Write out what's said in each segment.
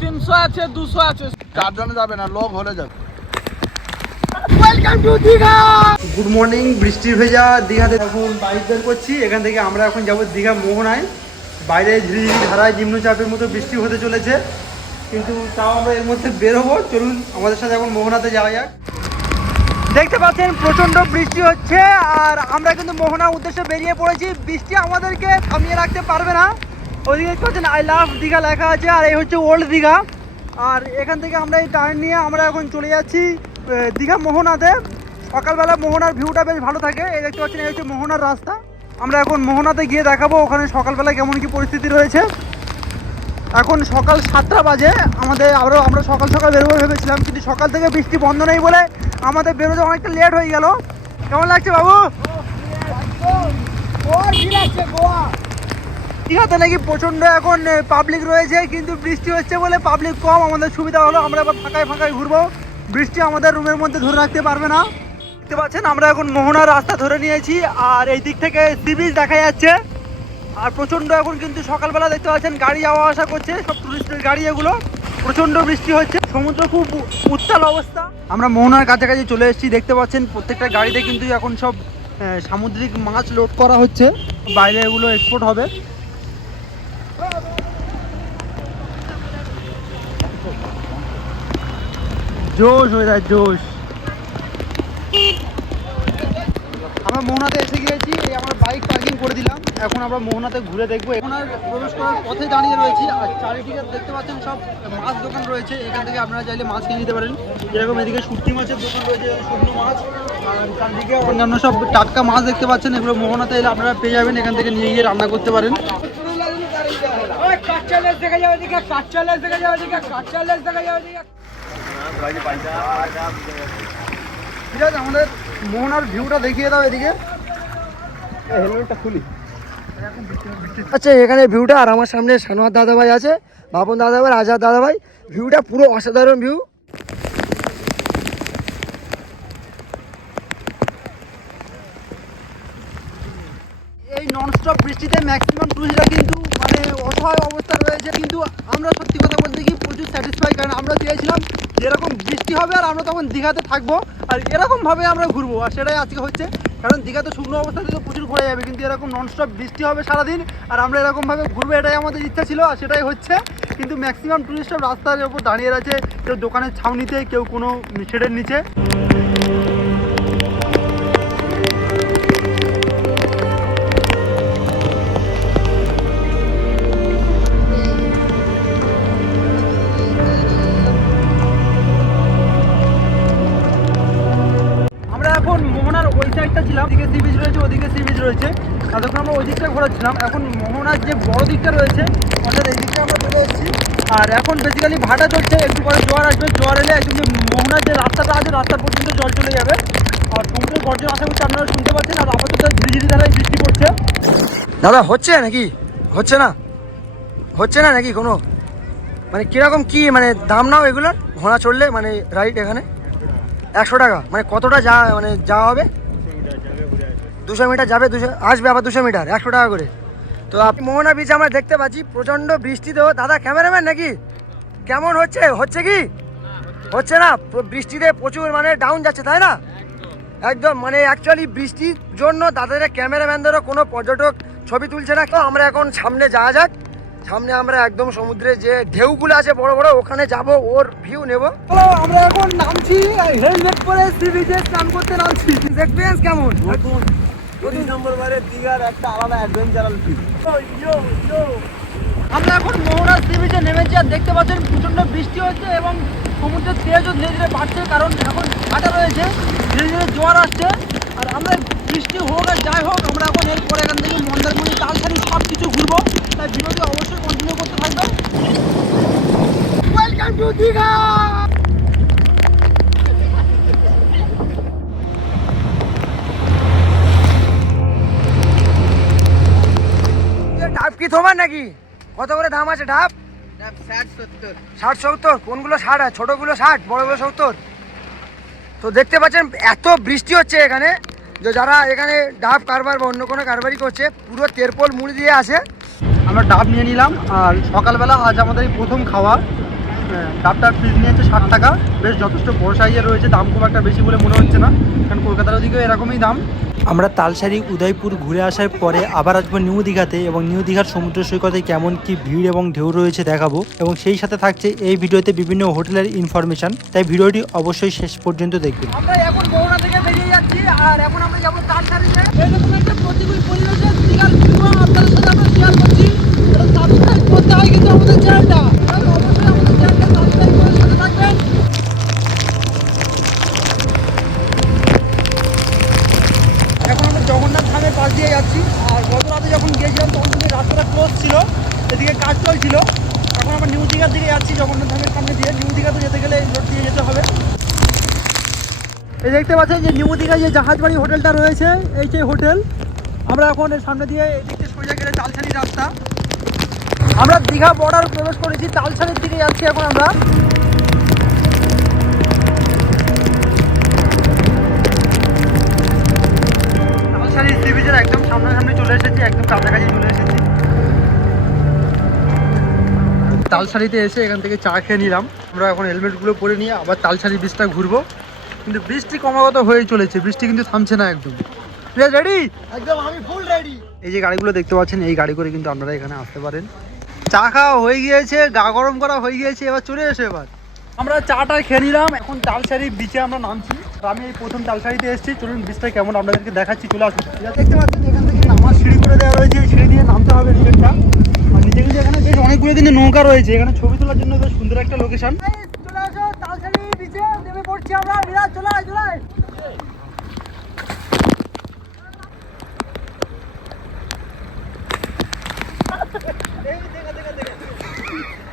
তিনশো আছে দুশো আছে। চারজনে যাবে না লোক হলে যাবে। গুড মর্নিং বৃষ্টির ভেজা দীঘাতে। এখন বাইক বের করছি এখান থেকে আমরা এখন যাব দীঘা মোহনায়। বাইরে ঝিরিঝিরি ধারায় নিম্নচাপের মতো বৃষ্টি হতে চলেছে কিন্তু তাও আমরা এর মধ্যে বের হব। চলুন আমাদের সাথে এখন মোহনাতে যাওয়া যাক। দেখতে পাচ্ছেন প্রচণ্ড বৃষ্টি হচ্ছে আর আমরা কিন্তু মোহনা উদ্দেশ্যে বেরিয়ে পড়েছি। বৃষ্টি আমাদেরকে থামিয়ে রাখতে পারবে না। ওইদিকে দেখতে আই লাভ দীঘা লেখা আছে আর এই হচ্ছে ওল্ড দীঘা আর এখান থেকে আমরা এই টার্ন নিয়ে আমরা এখন চলে যাচ্ছি দীঘা মোহনাতে সকালবেলা মোহনার ভিউটা বেশ ভালো থাকে এই দেখতে পাচ্ছেন এই হচ্ছে মোহনার রাস্তা আমরা এখন মোহনাতে গিয়ে দেখাবো ওখানে সকালবেলা কেমন কি পরিস্থিতি রয়েছে এখন সকাল সাতটা বাজে আমাদের আরও আমরা সকাল সকাল বেরোবো ভেবেছিলাম কিন্তু সকাল থেকে বৃষ্টি বন্ধ নেই বলে আমাদের বেরোতে অনেকটা লেট হয়ে গেল কেমন লাগছে বাবু দীঘাতে নাকি প্রচণ্ড এখন পাবলিক রয়েছে, কিন্তু বৃষ্টি হচ্ছে বলে পাবলিক কম। আমাদের সুবিধা হলো, আমরা এবার ফাঁকায় ফাঁকায় ঘুরবো। বৃষ্টি আমাদের রুমের মধ্যে ধরে রাখতে পারবে না। দেখতে পাচ্ছেন, আমরা এখন মোহনার রাস্তা ধরে নিয়েছি, আর এই দিক থেকে সি দেখা যাচ্ছে। আর প্রচণ্ড এখন কিন্তু সকালবেলা দেখতে পাচ্ছেন, গাড়ি যাওয়া আসা করছে, সব টুরিস্টের গাড়ি এগুলো। প্রচণ্ড বৃষ্টি হচ্ছে, সমুদ্র খুব উত্তাল অবস্থা। আমরা মোহনার কাছাকাছি চলে এসেছি, দেখতে পাচ্ছেন, প্রত্যেকটা গাড়িতে কিন্তু এখন সব সামুদ্রিক মাছ লোড করা হচ্ছে। বাইরে এগুলো এক্সপোর্ট হবে। জোশ হয়ে যায় জোশ। আমরা মোহনাতে এসে গিয়েছি এই আমার বাইক পার্কিং করে দিলাম। এখন আমরা মোহনাতে ঘুরে দেখব। মোহনার প্রবেশ করার পথে দাঁড়িয়ে রয়েছি। আর চারিদিকে দেখতে পাচ্ছেন সব মাছ দোকান রয়েছে। এখান থেকে আপনারা চাইলে মাছ কিনে নিতে পারেন। যেরকম এদিকে শুটকি মাছের দোকান রয়েছে শুকনো মাছ। আর চারদিকে অন্যান্য সব টাটকা মাছ দেখতে পাচ্ছেন। এগুলো মোহনাতে এলে আপনারা পেয়ে যাবেন। এখান থেকে নিয়ে গিয়ে রান্না করতে পারেন। ঠিক আছে, আমাদের মোহনার ভিউটা দেখিয়ে দাও এদিকে। হেলমেটটা খুলি আচ্ছা এখানে ভিউটা আর আমার সামনে সানোয়ার দাদাভাই আছে বাপন দাদাভাই আজাদ দাদাভাই। ভিউটা পুরো অসাধারণ ভিউ এই ননস্টপ বৃষ্টিতে ম্যাক্সিমাম টুরিস্টরা কিন্তু অসহায় অবস্থা রয়েছে। কিন্তু আমরা সত্যি কথা বলতে কি প্রচুর স্যাটিসফাই কারণ আমরা চেয়েছিলাম যেরকম বৃষ্টি হবে আর আমরা তখন দীঘাতে থাকব আর এরকমভাবে আমরা ঘুরবো। আর সেটাই আজকে হচ্ছে, কারণ দীঘাতে শুকনো অবস্থাতে তো প্রচুর ঘোরা যাবে, কিন্তু এরকম ননস্টপ বৃষ্টি হবে সারাদিন আর আমরা এরকমভাবে ঘুরবো, এটাই আমাদের ইচ্ছা ছিল আর সেটাই হচ্ছে। কিন্তু ম্যাক্সিমাম টুরিস্ট সব রাস্তার উপর দাঁড়িয়ে আছে কেউ দোকানের ছাউনিতে, কেউ কোনো শেডের নিচে। ওদিকে সি বিচ রয়েছে। ততক্ষণ আমরা ওই দিকটা ঘোরাচ্ছিলাম, এখন মোহনার যে বড় দিকটা রয়েছে, অর্থাৎ এই দিকটা আমরা চলে এসেছি। আর এখন বেসিক্যালি ভাটা চলছে একটু পরে জোয়ার আসবে। জোয়ার এলে একদম যে মোহনার যে রাস্তাটা আছে রাস্তা পর্যন্ত জল চলে যাবে। আর সমুদ্রের গর্জন, আশা করছি আপনারা শুনতে পাচ্ছেন। আর আপাতত ঝিরিঝিরি ধারায় বৃষ্টি পড়ছে। দাদা, হচ্ছে নাকি? হচ্ছে না? হচ্ছে না নাকি কোনো? মানে কীরকম কি মানে দাম নাও এগুলোর? ঘোড়া চড়লে মানে রাইড এখানে? একশো টাকা। মানে কতটা যা মানে যাওয়া হবে? দুশো মিটার যাবে, দুশো, আসবে আবার দুশো মিটার, একশো টাকা করে। তো আপনি মোহনা বিচ আমরা দেখতে পাচ্ছি প্রচণ্ড বৃষ্টিতেও দাদা ক্যামেরাম্যান নাকি? কেমন হচ্ছে? হচ্ছে কি? হচ্ছে না বৃষ্টিতে প্রচুর মানে ডাউন যাচ্ছে, তাই না? একদম মানে অ্যাকচুয়ালি বৃষ্টির জন্য দাদাদের ক্যামেরাম্যানদেরও কোনো পর্যটক ছবি তুলছে না। তো আমরা এখন সামনে যাওয়া যাক। সামনে আমরা একদম সমুদ্রে যে ঢেউগুলো আছে বড় বড়, ওখানে যাব, ওর ভিউ নেব। আমরা এখন নামছি হেলমেট পরে সি বিচে স্নান করতে নামছি। এক্সপিরিয়েন্স কেমন? দুই নম্বর বারে দীঘার একটা আলাদা অ্যাডভেঞ্চারাল ফিল আমরা এখন মোহনা সি বিচে নেমেছি আর দেখতে পাচ্ছেন প্রচণ্ড বৃষ্টি হচ্ছে এবং সমুদ্রের তেজও ধীরে ধীরে বাড়ছে কারণ এখন ভাটা রয়েছে, ধীরে ধীরে জোয়ার আসছে আর আমরা বৃষ্টি হোক আর যাই হোক, আমরা এখন এরপরে এখান থেকে মন্দারমণি তালসারি সব কিছু ঘুরবো। তাই ভিডিওটি অবশ্যই কন্টিনিউ করতে থাকবে ওয়েলকাম টু দীঘা তোমার নাকি? কত করে দাম আছে ডাব ষাট সত্তর। কোনগুলো ষাট আর ছোটগুলো ষাট? বড়গুলো সত্তর? তো দেখতে পাচ্ছেন এত বৃষ্টি হচ্ছে এখানে যে যারা এখানে ডাব কারবার বা অন্য কোনো কারবারই করছে পুরো তেরপোল মুড়ি দিয়ে আসে আমরা ডাব নিয়ে নিলাম আর সকালবেলা আজ আমাদের এই প্রথম খাওয়া। ডাবটার পিস নিয়েছে ষাট টাকা। বেশ যথেষ্ট বড় সাইজের রয়েছে দাম খুব একটা বেশি বলে মনে হচ্ছে না কারণ কলকাতার ওদিকে এরকমই দাম। আমরা তালসারি, উদয়পুর ঘুরে আসার পরে আবার আসব নিউ দীঘাতে এবং নিউ দীঘার সমুদ্র সৈকতে কেমন কি ভিড় এবং ঢেউ রয়েছে দেখাবো এবং সেই সাথে থাকছে এই ভিডিওতে বিভিন্ন হোটেলের ইনফরমেশন তাই ভিডিওটি অবশ্যই শেষ পর্যন্ত দেখবেন। আমরা এখন থেকে বেরিয়ে যাচ্ছি আর এখন আমরা যাব তালসারিতে। একটা প্রতিকূল পরিবেশে দীঘার আপনাদের সাথে আমরা শেয়ার করছি। করতে হয় কিন্তু আমাদের পাচ্ছেন যে নিউ দীঘায় যে জাহাজবাড়ি হোটেলটা রয়েছে, এই যে হোটেল। আমরা এখন এর সামনে দিয়ে এদিকে সোজা গেলে তালছানি রাস্তা। আমরা দীঘা বর্ডার প্রবেশ করেছি, তালছানির দিকে যাচ্ছি এখন আমরা। সামনাসামনি চলে এসেছি, একদম চলে এসেছি। তালসারিতে এসে এখান থেকে চা খেয়ে নিলাম। আমরা এখন হেলমেটগুলো পরে নিয়ে আবার তালসারি বীজটা ঘুরবো। কিন্তু বৃষ্টি ক্রমাগত হয়ে চলেছে বৃষ্টি কিন্তু থামছে না একদম। রেডি একদম আমি ফুল রেডি এই যে গাড়িগুলো দেখতে পাচ্ছেন এই গাড়ি করে কিন্তু আপনারা এখানে আসতে পারেন। চা খাওয়া হয়ে গিয়েছে গা গরম করা হয়ে গিয়েছে এবার চলে এসে এবার। আমরা চাটা খেয়ে নিলাম এখন তালসারি বিচে আমরা নামছি। আমি এই প্রথম তালসারিতে এসেছি চলুন বিচটা কেমন আপনাদেরকে দেখাচ্ছি চলে আসুন। দেখতে পাচ্ছেন এখান থেকে নামার সিঁড়ি করে দেওয়া রয়েছে সিঁড়ি দিয়ে নামতে হবে নিচেরটা আর নিচে কিন্তু এখানে বেশ অনেকগুলো দিনের নৌকা রয়েছে এখানে ছবি তোলার জন্য বেশ সুন্দর একটা লোকেশন বিচে নেমে পড়ছি আমরা। চলে আয় চলে আয়।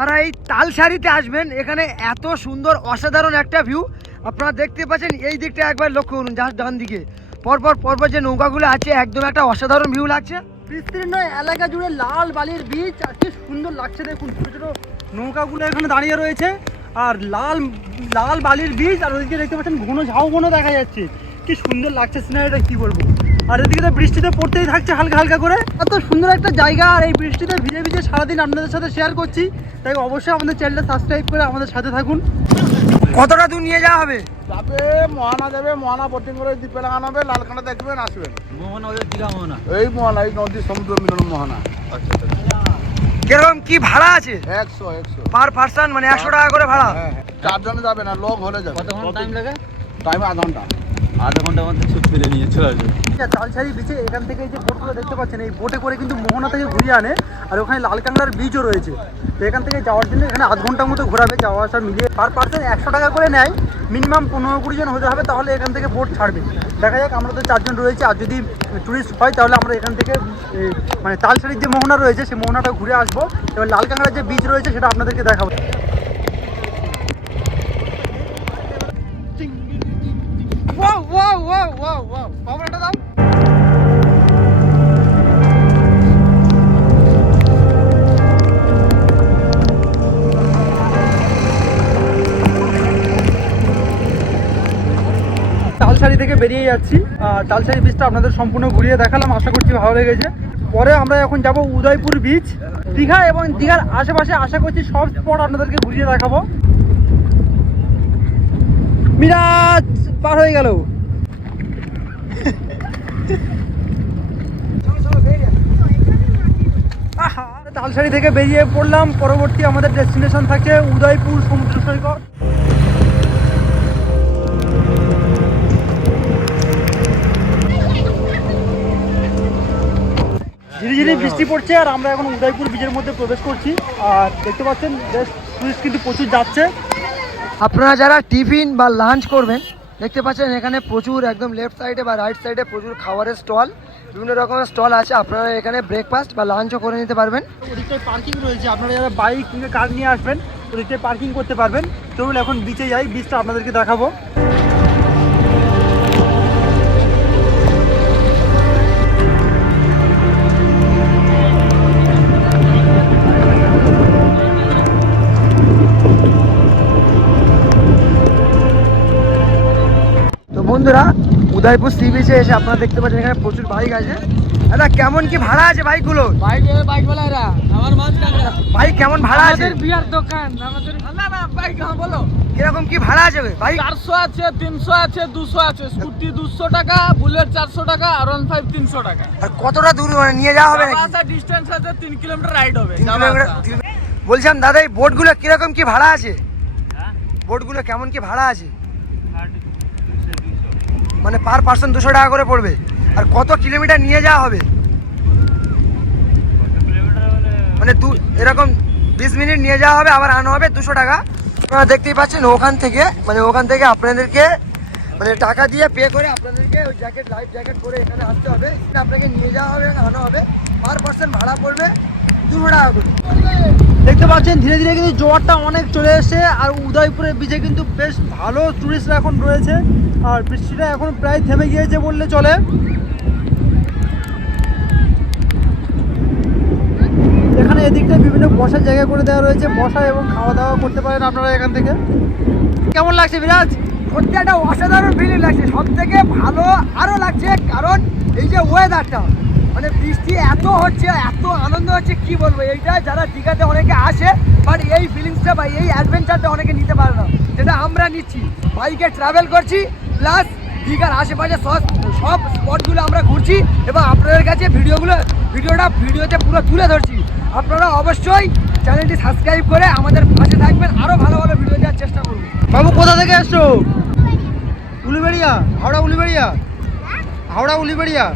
আর এই তালসারিতে আসবেন। এখানে এত সুন্দর অসাধারণ একটা ভিউ আপনারা দেখতে পাচ্ছেন এই দিকটা একবার লক্ষ্য করুন যার ডান দিকে। পরপর পরপর যে নৌকাগুলো আছে একদম একটা অসাধারণ ভিউ লাগছে। বিস্তীর্ণ এলাকা জুড়ে লাল বালির বীজ আর কি সুন্দর লাগছে দেখুন। ছোটো ছোটো নৌকাগুলো এখানে দাঁড়িয়ে রয়েছে। আর লাল লাল বালির বীজ আর ওইদিকে দেখতে পাচ্ছেন ঘন ঝাউ ঘন দেখা যাচ্ছে। কি সুন্দর লাগছে সিনারিটা কি বলব? আর এদিকে তো বৃষ্টিতে পড়তেই থাকছে হালকা হালকা করে। এত সুন্দর একটা জায়গা আর এই বৃষ্টিতে ভিজে ভিজে সারাদিন আপনাদের সাথে শেয়ার করছি। তাই অবশ্যই আমাদের চ্যানেলটা সাবস্ক্রাইব করে আমাদের সাথে থাকুন। কতটা দূর নিয়ে যাওয়া হবে? যাবে মহানা যাবে মহানা বোটিং করে দ্বীপে লাগানো হবে লালখানা দেখবেন আসবেন। মোহনা ওদের দীঘা মোহনা। এই মহানা এই নদী সমুদ্র মিলন মহানা। কীরকম কি ভাড়া আছে? একশো একশো। পার পার্সন মানে একশো টাকা করে ভাড়া? হ্যাঁ হ্যাঁ। চারজনে যাবে না লোক হলে যাবে। কতক্ষণ টাইম লাগে? টাইম আধ ঘণ্টা। আধা ঘণ্টার মধ্যে ছুট ফিরে নিয়ে চলে আসবে। তালসারি বিচে এখান থেকে এই যে বোটগুলো দেখতে পাচ্ছেন এই বোটে করে কিন্তু মোহনা থেকে ঘুরিয়ে আনে। আর ওখানে লাল কাংলার বীজও রয়েছে। তো এখান থেকে যাওয়ার জন্য এখানে আধ ঘণ্টার মতো ঘোরাবে যাওয়া আসা মিলিয়ে। পার পার্সন একশো টাকা করে নেয় মিনিমাম পনেরো কুড়ি জন হতে হবে তাহলে এখান থেকে বোট ছাড়বে। দেখা যাক, আমরা তো চারজন রয়েছে, আর যদি ট্যুরিস্ট হয়, তাহলে আমরা এখান থেকে মানে তালসারির যে মোহনা রয়েছে, সেই মোহনাটা ঘুরে আসব। এবার লাল কাঙড়ার যে বীজ রয়েছে, সেটা আপনাদেরকে দেখাবো। Wow wow wow wow wow দাও। তালসারি থেকে বেরিয়ে যাচ্ছি। তালসারি বীচটা আপনাদের সম্পূর্ণ ঘুরিয়ে দেখালাম, আশা করছি ভালো লেগেছে। পরে আমরা এখন যাব উদয়পুর বীচ দীঘা এবং দীঘার আশেপাশে আশা করছি সব স্পট আপনাদেরকে ঘুরিয়ে দেখাবো। মিরাজ, পার হয়ে গেল। তালসারি থেকে বেরিয়ে পড়লাম। পরবর্তী আমাদের ডেস্টিনেশন থাকে উদয়পুর সমুদ্র সৈকত ধীরে ধীরে বৃষ্টি পড়ছে আর আমরা এখন উদয়পুর বীচের মধ্যে প্রবেশ করছি। আর দেখতে পাচ্ছেন বেশ টুরিস্ট কিন্তু প্রচুর যাচ্ছে। আপনারা যারা টিফিন বা লাঞ্চ করবেন দেখতে পাচ্ছেন এখানে প্রচুর একদম লেফট সাইডে বা রাইট সাইডে প্রচুর খাবারের স্টল বিভিন্ন রকমের স্টল আছে। আপনারা এখানে ব্রেকফাস্ট বা লাঞ্চও করে নিতে পারবেন। ওদিকটায় পার্কিং রয়েছে। আপনারা যারা বাইক কিংবা কার নিয়ে আসবেন ওদিকটায় পার্কিং করতে পারবেন। চলুন এখন বিচে যাই। বিচটা আপনাদেরকে দেখাবো। বন্ধুরা উদয়পুর সি বিচে এসে আপনারা দেখতে পাচ্ছেন এখানে প্রচুর বাইক আছে। দাদা কেমন কি ভাড়া আছে বাইকগুলো বাইক বাইক বলা এরা আমার মাছ কাঁকড়া। ভাই কেমন ভাড়া আছে? বিয়ার দোকান আমাদের না না বাইক হ্যাঁ বলো। কীরকম কি ভাড়া আছে? চারশো আছে তিনশো আছে দুশো আছে। স্কুটি দুশো টাকা বুলেট চারশো টাকা আর ওয়ান ফাইভ তিনশো টাকা। আর কতটা দূর মানে নিয়ে যাওয়া হবে ডিস্টেন্স আছে তিন কিলোমিটার রাইড হবে। বলছিলাম দাদা এই বোটগুলো কীরকম কি ভাড়া আছে? বোটগুলো কেমন কি ভাড়া আছে? মানে পার পার্সন দুশো টাকা করে পড়বে। আর কত কিলোমিটার নিয়ে যাওয়া হবে? মানে দু এরকম বিশ মিনিট নিয়ে যাওয়া হবে আবার আনা হবে দুশো টাকা। আপনারা দেখতেই পাচ্ছেন ওখান থেকে মানে ওখান থেকে আপনাদেরকে মানে টাকা দিয়ে পে করে আপনাদেরকে ওই জ্যাকেট লাইফ জ্যাকেট পরে এখানে আসতে হবে। আপনাকে নিয়ে যাওয়া হবে আনা হবে। পার পার্সন ভাড়া পড়বে। দেখতে পাচ্ছেন, ধীরে ধীরে কিন্তু জোয়ারটা অনেক চলে এসেছে আর উদয়পুরের বিচে কিন্তু বেশ ভালো টুরিস্টরা এখন রয়েছে আর বৃষ্টিটা এখন প্রায় থেমে গিয়েছে বললে চলে। এখানে এদিকটা বিভিন্ন বসার জায়গা করে দেওয়া রয়েছে, বসা এবং খাওয়া দাওয়া করতে পারেন আপনারা এখান থেকে। কেমন লাগছে বিরাজ? সত্যি একটা অসাধারণ ফিলিং লাগছে সব থেকে ভালো আরও লাগছে কারণ এই যে ওয়েদারটা মানে বৃষ্টি এত হচ্ছে, এত আনন্দ হচ্ছে, কি বলব? এইটা যারা দীঘাতে অনেকে আসে বাট এই ফিলিংসটা বা এই অ্যাডভেঞ্চারটা অনেকে নিতে পারে না। যেটা আমরা নিচ্ছি। বাইকে ট্রাভেল করছি প্লাস দীঘার আশেপাশে সব সব স্পটগুলো আমরা ঘুরছি, এবং আপনাদের কাছে ভিডিওগুলো, ভিডিওটা ভিডিওতে পুরো তুলে ধরছি। আপনারা অবশ্যই চ্যানেলটি সাবস্ক্রাইব করে আমাদের পাশে থাকবেন। আরও ভালো ভালো ভিডিও দেওয়ার চেষ্টা করব। বাবু, কোথা থেকে এসছো? উলিবেড়িয়া? হাওড়া উলিবেড়িয়া? হাওড়া উলিবেড়িয়া?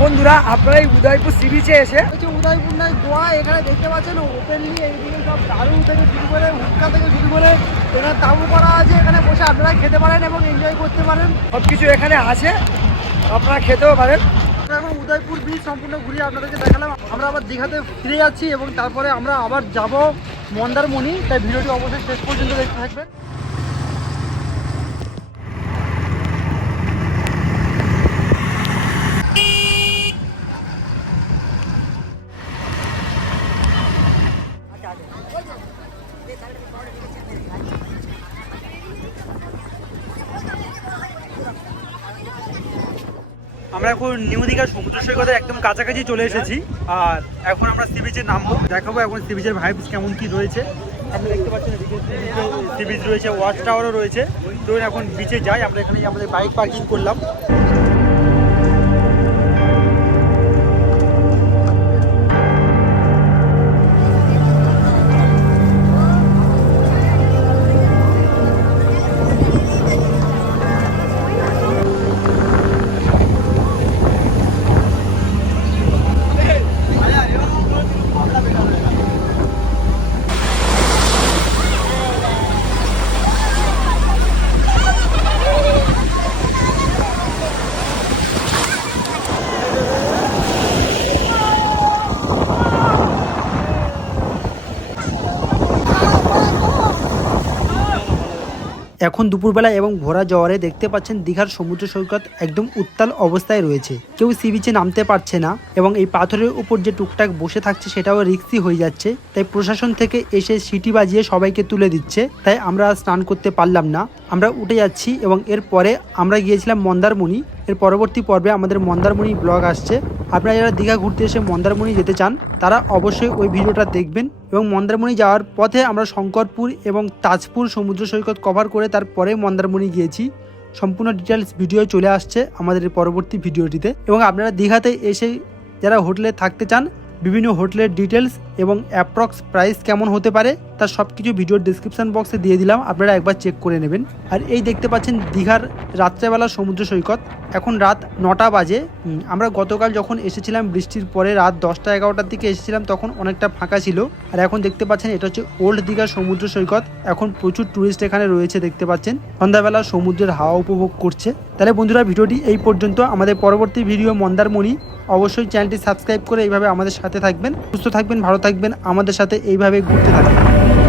বন্ধুরা আপনারা এই উদয়পুর সি বিচে এসে উদয়পুর নয় গোয়া এখানে দেখতে পাচ্ছেন ওপেনলি এইদিকে সব দারু থেকে শুরু করে হুক্কা থেকে শুরু করে এখানে তাবু করা আছে এখানে বসে আপনারা খেতে পারেন এবং এনজয় করতে পারেন। সব কিছু এখানে আছে আপনারা খেতেও পারেন। এখন উদয়পুর বিচ সম্পূর্ণ ঘুরিয়ে আপনাদেরকে দেখালাম। আমরা আবার দীঘাতে ফিরে যাচ্ছি এবং তারপরে আমরা আবার যাব মন্দারমণি তাই ভিডিওটি অবশ্যই শেষ পর্যন্ত দেখতে থাকবেন। আমরা এখন নিউ দীঘার সমুদ্র সৈকতের একদম কাছাকাছি চলে এসেছি। আর এখন আমরা সি বিচে নামবো। দেখাবো এখন সি বিচের ভাইবস কেমন কি রয়েছে। আপনি দেখতে পাচ্ছেন সি বিচ রয়েছে ওয়াচ টাওয়ারও রয়েছে। তো এখন বিচে যাই, আমরা এখানে আমাদের বাইক পার্কিং করলাম। এখন দুপুরবেলা এবং ভোরা জোয়ারে দেখতে পাচ্ছেন দীঘার সমুদ্র সৈকত একদম উত্তাল অবস্থায় রয়েছে। কেউ সি বিচে নামতে পারছে না এবং এই পাথরের উপর যে টুকটাক বসে থাকছে সেটাও রিক্সি হয়ে যাচ্ছে। তাই প্রশাসন থেকে এসে সিটি বাজিয়ে সবাইকে তুলে দিচ্ছে। তাই আমরা স্নান করতে পারলাম না। আমরা উঠে যাচ্ছি এবং এরপরে আমরা গিয়েছিলাম মন্দারমণি। এর পরবর্তী পর্বে আমাদের মন্দারমণি ব্লগ আসছে। আপনারা যারা দীঘা ঘুরতে এসে মন্দারমণি যেতে চান, তারা অবশ্যই ওই ভিডিওটা দেখবেন। এবং মন্দারমণি যাওয়ার পথে আমরা শঙ্করপুর এবং তাজপুর সমুদ্র সৈকত কভার করে তারপরে মন্দারমণি গিয়েছি। সম্পূর্ণ ডিটেলস ভিডিও চলে আসছে আমাদের পরবর্তী ভিডিওটিতে এবং আপনারা দীঘাতে এসে যারা হোটেলে থাকতে চান বিভিন্ন হোটেলের ডিটেলস এবং অ্যাপ্রক্স প্রাইস কেমন হতে পারে তার সব কিছু ভিডিওর ডিসক্রিপশন বক্সে দিয়ে দিলাম, আপনারা একবার চেক করে নেবেন। আর এই দেখতে পাচ্ছেন দীঘার রাত্রেবেলা সমুদ্র সৈকত। এখন রাত নটা বাজে। আমরা গতকাল যখন এসেছিলাম বৃষ্টির পরে রাত দশটা এগারোটার দিকে এসেছিলাম, তখন অনেকটা ফাঁকা ছিল। আর এখন দেখতে পাচ্ছেন, এটা হচ্ছে ওল্ড দীঘার সমুদ্র সৈকত। এখন প্রচুর টুরিস্ট এখানে রয়েছে, দেখতে পাচ্ছেন। সন্ধ্যাবেলা সমুদ্রের হাওয়া উপভোগ করছে। তাহলে বন্ধুরা, ভিডিওটি এই পর্যন্ত। আমাদের পরবর্তী ভিডিও মন্দারমণি। অবশ্যই চ্যানেলটি সাবস্ক্রাইব করে এইভাবে আমাদের সাথে থাকবেন, সুস্থ থাকবেন, ভালো থাকবেন, আমাদের সাথে এইভাবে ঘুরতে থাকবেন।